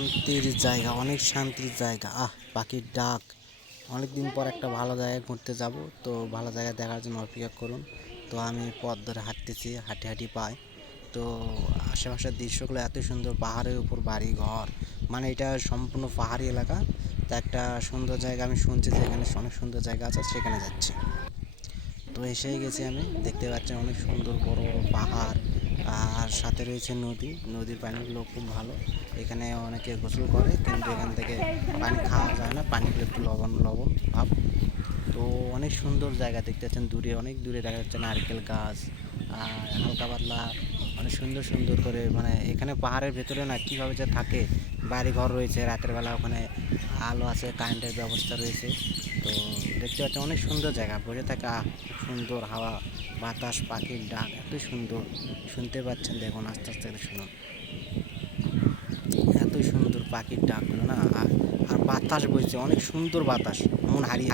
শান্তির জায়গা, অনেক শান্তির জায়গা। আহ, পাখির ডাক। অনেক দিন পর একটা ভালো জায়গায় ঘুরতে যাব, তো ভালো জায়গা দেখার জন্য অপেক্ষা করুন। তো আমি পথ ধরে হাঁটতেছি, হাঁটি হাঁটি পাই। তো আশেপাশের দৃশ্যগুলো এত সুন্দর, পাহাড়ের উপর বাড়ি ঘর মানে এটা সম্পূর্ণ পাহাড়ি এলাকা। তো একটা সুন্দর জায়গা আমি শুনছি যে এখানে অনেক সুন্দর জায়গা আছে, সেখানে যাচ্ছি। তো এসেই গেছি আমি। দেখতে পাচ্ছি অনেক সুন্দর বড় বড় পাহাড়। আর সাথে রয়েছে নদী। নদীর পানিগুলো খুব ভালো। এখানে অনেকে গোসল করে, কিন্তু এখান থেকে পানি খাওয়া যায় না। পানিগুলো একটু লবণ লবণ ভাব। তো অনেক সুন্দর জায়গা দেখতে পাচ্ছেন। দূরে, অনেক দূরে দেখা যাচ্ছে নারকেল গাছ, আর হালকা পাতলা অনেক সুন্দর সুন্দর করে মানে এখানে পাহাড়ের ভেতরে না কীভাবে যে থাকে বাড়ি ঘর রয়েছে, রাতের বেলা ওখানে আলো আছে, কারেন্টের ব্যবস্থা রয়েছে। তো দেখতে পাচ্ছি অনেক সুন্দর জায়গা, বসে থাকা সুন্দর হাওয়া, বাতাস, পাখির ডাক, এত সুন্দর। শুনতে পাচ্ছেন, দেখুন, আস্তে আস্তে শুনুন। এত সুন্দর পাখির ডাকগুলো না আর বাতাস বইছে, অনেক সুন্দর বাতাস, মন হারিয়ে